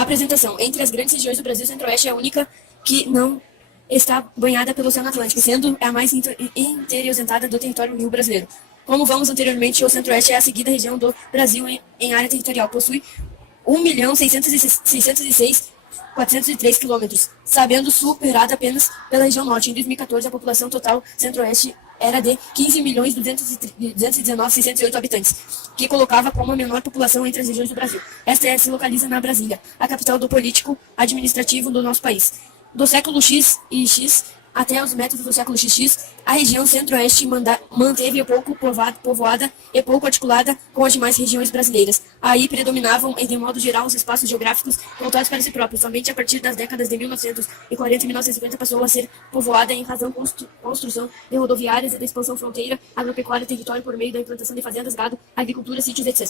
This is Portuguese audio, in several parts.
Apresentação. Entre as grandes regiões do Brasil, o Centro-Oeste é a única que não está banhada pelo Oceano Atlântico, sendo a mais interiorizada do território rio brasileiro. Como vamos anteriormente, o Centro-Oeste é a segunda região do Brasil em área territorial. Possui 1.606.403 quilômetros, sabendo superada apenas pela região norte. Em 2014, a população total Centro-Oeste era de 15.219.608 habitantes, que colocava como a menor população entre as regiões do Brasil. Esta se localiza na Brasília, a capital do político administrativo do nosso país. Do século X e X até os métodos do século XX, a região Centro-Oeste manteve pouco povoada e pouco articulada com as demais regiões brasileiras. Aí predominavam, de modo geral, os espaços geográficos voltados para si próprios. Somente a partir das décadas de 1940 e 1950 passou a ser povoada em razão da construção de rodoviárias e da expansão fronteira, agropecuária, território por meio da implantação de fazendas, gado, agricultura, sítios, etc.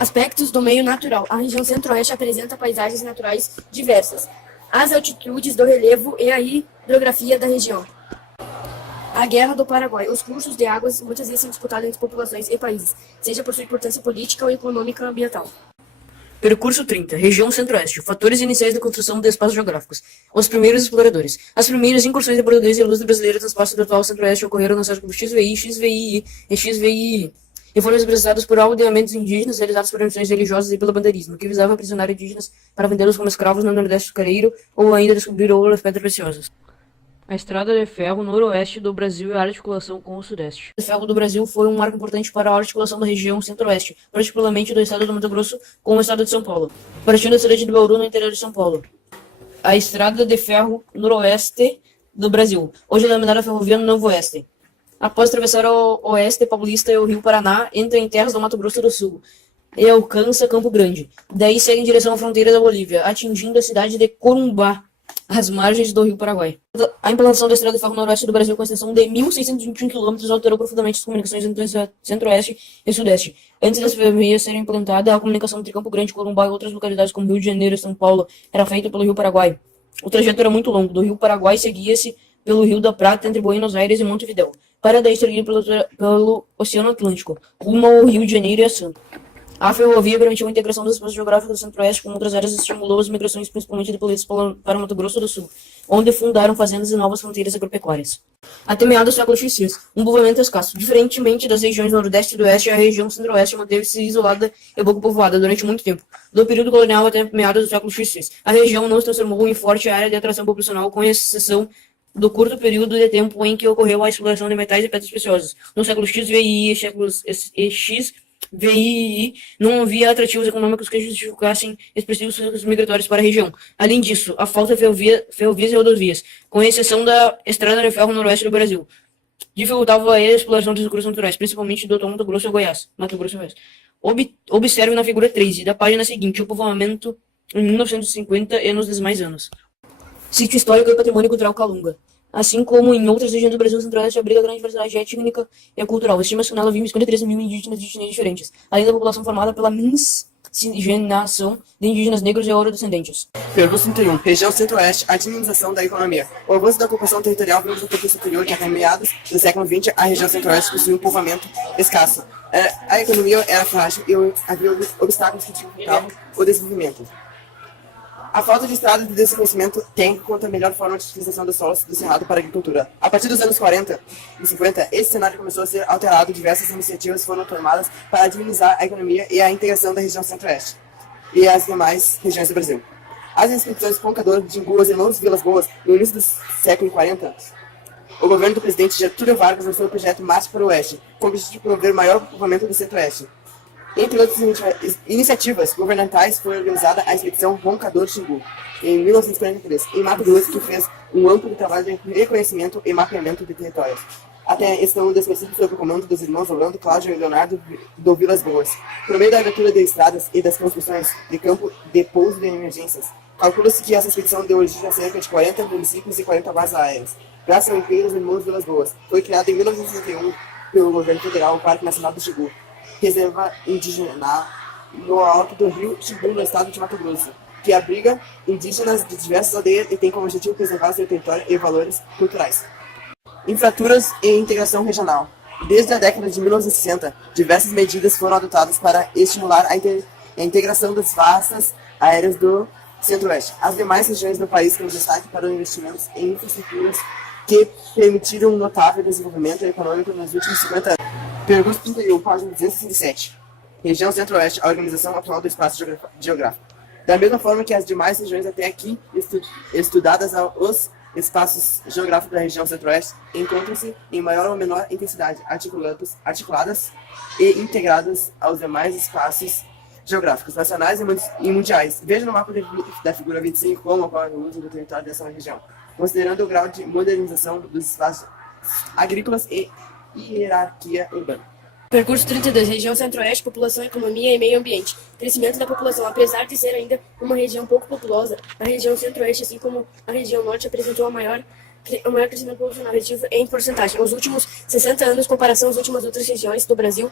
Aspectos do meio natural. A região Centro-Oeste apresenta paisagens naturais diversas, as altitudes do relevo e a hidrografia da região. A Guerra do Paraguai. Os cursos de águas muitas vezes são disputados entre populações e países, seja por sua importância política ou econômica ambiental. Percurso 30. Região Centro-Oeste. Fatores iniciais da construção de espaços geográficos. Os primeiros exploradores. As primeiras incursões de portugueses e luz brasileira no espaço do atual Centro-Oeste ocorreram nas séculos XVI, XVI e XVII. E foram representados por aldeamentos indígenas realizados por missões religiosas e pelo bandeirismo, que visavam aprisionar indígenas para vendê-los como escravos no Nordeste açucareiro ou ainda descobrir ouro e pedras preciosas. A estrada de ferro noroeste do Brasil e a articulação com o sudeste. O ferro do Brasil foi um marco importante para a articulação da região centro-oeste, particularmente do estado do Mato Grosso com o estado de São Paulo, partindo da cidade de Bauru, no interior de São Paulo. A estrada de ferro noroeste do Brasil, hoje denominada Ferrovia Novo Oeste. Após atravessar o oeste paulista e o rio Paraná, entra em terras do Mato Grosso do Sul e alcança Campo Grande. Daí segue em direção à fronteira da Bolívia, atingindo a cidade de Corumbá, às margens do rio Paraguai. A implantação da estrada de ferro noroeste do Brasil, com extensão de 1.621 km, alterou profundamente as comunicações entre centro-oeste e sudeste. Antes das ferrovias serem implantadas, a comunicação entre Campo Grande, Corumbá e outras localidades como Rio de Janeiro e São Paulo era feita pelo rio Paraguai. O trajeto era muito longo. Do rio Paraguai seguia-se pelo Rio da Prata, entre Buenos Aires e Montevidéu, para daí seguir pelo Oceano Atlântico, rumo ao Rio de Janeiro e a Santos. A ferrovia permitiu a integração dos espaços geográficos do Centro-Oeste com outras áreas e estimulou as migrações, principalmente de paulistas para Mato Grosso do Sul, onde fundaram fazendas e novas fronteiras agropecuárias. Até meados do século XVI, um povoamento escasso. Diferentemente das regiões Nordeste e do Oeste, a região Centro-Oeste manteve-se isolada e pouco povoada durante muito tempo. Do período colonial até meados do século XVI, a região não se transformou em forte área de atração populacional, com exceção do curto período de tempo em que ocorreu a exploração de metais e pedras preciosas. No século XVI e séculos XVII, não havia atrativos econômicos que justificassem expressivos fluxos migratórios para a região. Além disso, a falta de ferrovias e rodovias, com exceção da estrada de ferro noroeste do Brasil, dificultava a exploração dos recursos naturais, principalmente do Mato Grosso e Goiás. Mato Grosso e Goiás. Observe na figura 13 da página seguinte o povoamento em 1950 e nos demais anos. Sítio histórico e patrimônio cultural Calunga. Assim como em outras regiões do Brasil Centro-Oeste, abriga grande diversidade étnica e cultural. Estima-se que nela vivem 53 mil indígenas de etnias diferentes, além da população formada pela miscigenação de indígenas negros e eurodescendentes. Pergunta 31. Região Centro-Oeste, a dinamização da economia. O avanço da ocupação territorial veio do contexto anterior que até meados do século XX, a região Centro-Oeste possuía um povoamento escasso. A economia era frágil e havia obstáculos que dificultavam o desenvolvimento. A falta de estradas de desconhecimento tem quanto a melhor forma de utilização dos solos do cerrado para a agricultura. A partir dos anos 40 e 50, esse cenário começou a ser alterado. Diversas iniciativas foram tomadas para dinamizar a economia e a integração da região Centro-Oeste e as demais regiões do Brasil. As inscrições Roncador, Timbu, os irmãos Vilas Boas, no início do século 40, o governo do presidente Getúlio Vargas lançou o projeto Marcha para o Oeste, com o objetivo de promover maior povoamento do Centro-Oeste. Entre outras iniciativas governamentais, foi organizada a expedição Roncador Timbu, em 1943, em Mato Grosso, que fez um amplo trabalho de reconhecimento e mapeamento de territórios. Até estão desconhecidos sob o comando dos irmãos Orlando, Cláudio e Leonardo do Vilas Boas. Por meio da abertura de estradas e das construções de campo de pouso de emergências, calcula-se que essa expedição deu origem a cerca de 40 municípios e 40 bases aéreas. Graças ao empenho dos irmãos Vilas Boas, foi criado em 1961 pelo governo federal o Parque Nacional do Xingu, reserva indígena no alto do rio Xingu, no estado de Mato Grosso, que abriga indígenas de diversas aldeias e tem como objetivo preservar seu território e valores culturais. Infraturas e integração regional. Desde a década de 1960, diversas medidas foram adotadas para estimular a integração das vastas aéreas do Centro-Oeste. As demais regiões do país têm destaque para investimentos em infraestruturas que permitiram um notável desenvolvimento econômico nos últimos 50 anos. Pergunta 31, página 267. Região Centro-Oeste, a organização atual do espaço geográfico. Da mesma forma que as demais regiões até aqui estudadas, os espaços geográficos da região Centro-Oeste encontram-se em maior ou menor intensidade, articuladas e integradas aos demais espaços geográficos nacionais e mundiais. Veja no mapa da figura 25 como ocorre o uso do território dessa região, considerando o grau de modernização dos espaços agrícolas e hierarquia urbana. Percurso 32. Região Centro-Oeste, população, economia e meio ambiente. Crescimento da população. Apesar de ser ainda uma região pouco populosa, a região Centro-Oeste, assim como a região Norte, apresentou o maior crescimento populacional relativo em porcentagem. Os últimos 60 anos, em comparação às últimas outras regiões do Brasil,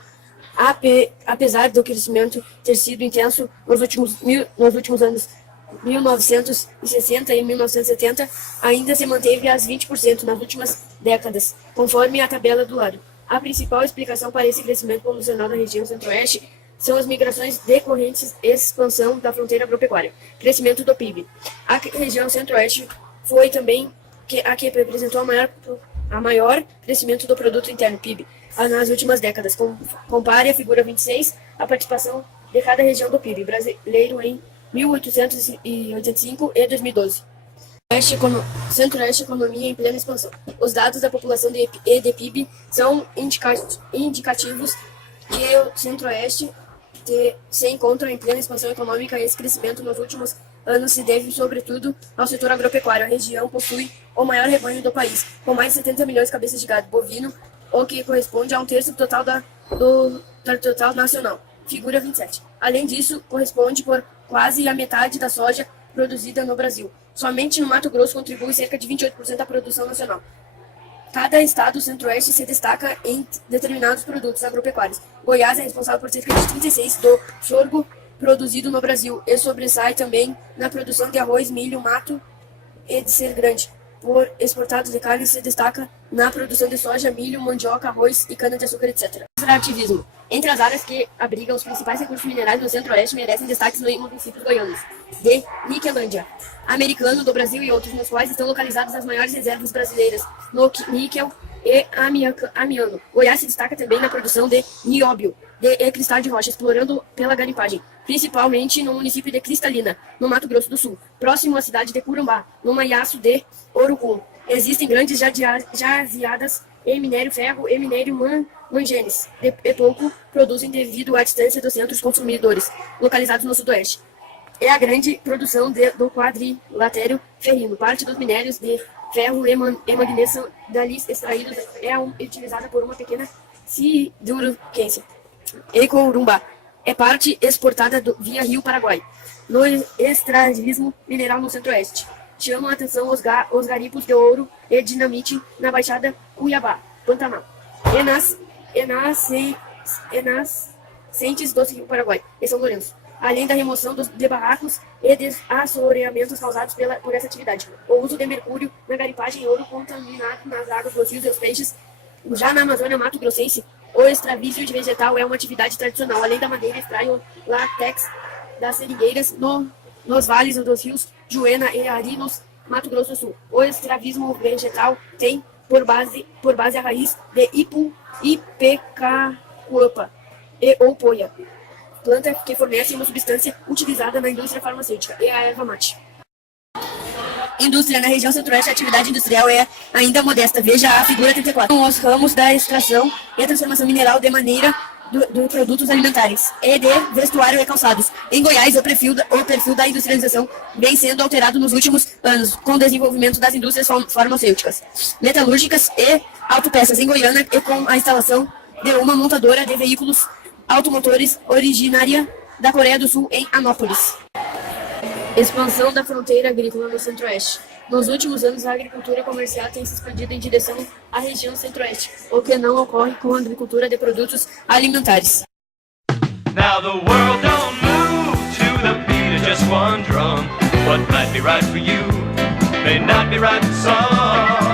apesar do crescimento ter sido intenso nos últimos anos 1960 e 1970, ainda se manteve às 20% nas últimas décadas, conforme a tabela do lado. A principal explicação para esse crescimento populacional da região Centro-Oeste são as migrações decorrentes e expansão da fronteira agropecuária. Crescimento do PIB. A região Centro-Oeste foi também a que apresentou a maior crescimento do produto interno, PIB, nas últimas décadas. Compare a figura 26, a participação de cada região do PIB brasileiro em 1885 e 2012. Centro-Oeste, economia em plena expansão. Os dados da população e de PIB são indicativos que o Centro-Oeste se encontra em plena expansão econômica. Esse crescimento nos últimos anos se deve, sobretudo, ao setor agropecuário. A região possui o maior rebanho do país, com mais de 70 milhões de cabeças de gado bovino, o que corresponde a 1/3 do total nacional. Figura 27. Além disso, corresponde por quase a metade da soja produzida no Brasil. Somente no Mato Grosso contribui cerca de 28% da produção nacional. Cada estado do Centro-Oeste se destaca em determinados produtos agropecuários. Goiás é responsável por cerca de 36% do sorgo produzido no Brasil e sobressai também na produção de arroz, milho, mato e de ser grande. Por exportados de carne, se destaca na produção de soja, milho, mandioca, arroz e cana-de-açúcar, etc. Extrativismo. Entre as áreas que abrigam os principais recursos minerais do Centro-Oeste merecem destaques nos municípios goianos de Niquelândia, Americano do Brasil e outros, nos quais estão localizadas as maiores reservas brasileiras no níquel e amiano. Goiás se destaca também na produção de nióbio e cristal de rocha, explorando pela garimpagem, principalmente no município de Cristalina, no Mato Grosso do Sul, próximo à cidade de Curumbá, no Maiaço de Urucum. Existem grandes jaziadas em minério ferro e minério manganês, e pouco produzem devido à distância dos centros consumidores, localizados no Sudoeste. É a grande produção do quadrilatério ferrino. Parte dos minérios de ferro e magnésio dali extraídos é utilizada por uma pequena siderurgia. E Corumbá é parte exportada via Rio Paraguai. No extrativismo mineral no Centro-Oeste, chamam a atenção os garimpos de ouro e dinamite na Baixada Cuiabá, Pantanal, e nascentes do Rio Paraguai e São Lourenço, além da remoção de barracos e assoreamentos causados por essa atividade. O uso de mercúrio na garimpagem e ouro contaminado nas águas dos rios e os peixes. Já na Amazônia Mato Grossense, o extravísio de vegetal é uma atividade tradicional. Além da madeira, extrai o látex das seringueiras nos vales dos rios Juena e Arinos, Mato Grosso do Sul. O extravismo vegetal tem por base a raiz de Ipecacuapa ou poia, planta que fornece uma substância utilizada na indústria farmacêutica, e a erva mate. Indústria. Na região Centro-Oeste, a atividade industrial é ainda modesta. Veja a figura 34. São os ramos da extração e a transformação mineral de maneira de produtos alimentares e de vestuário e calçados. Em Goiás, o perfil da industrialização vem sendo alterado nos últimos anos, com o desenvolvimento das indústrias farmacêuticas, metalúrgicas e autopeças em Goiânia, e com a instalação de uma montadora de veículos automotores originária da Coreia do Sul em Anópolis. Expansão da fronteira agrícola no Centro-Oeste. Nos últimos anos, a agricultura comercial tem se expandido em direção à região Centro-Oeste, o que não ocorre com a agricultura de produtos alimentares. Now the world don't move to the beat of just one drum. What might be right for you may not be right for some.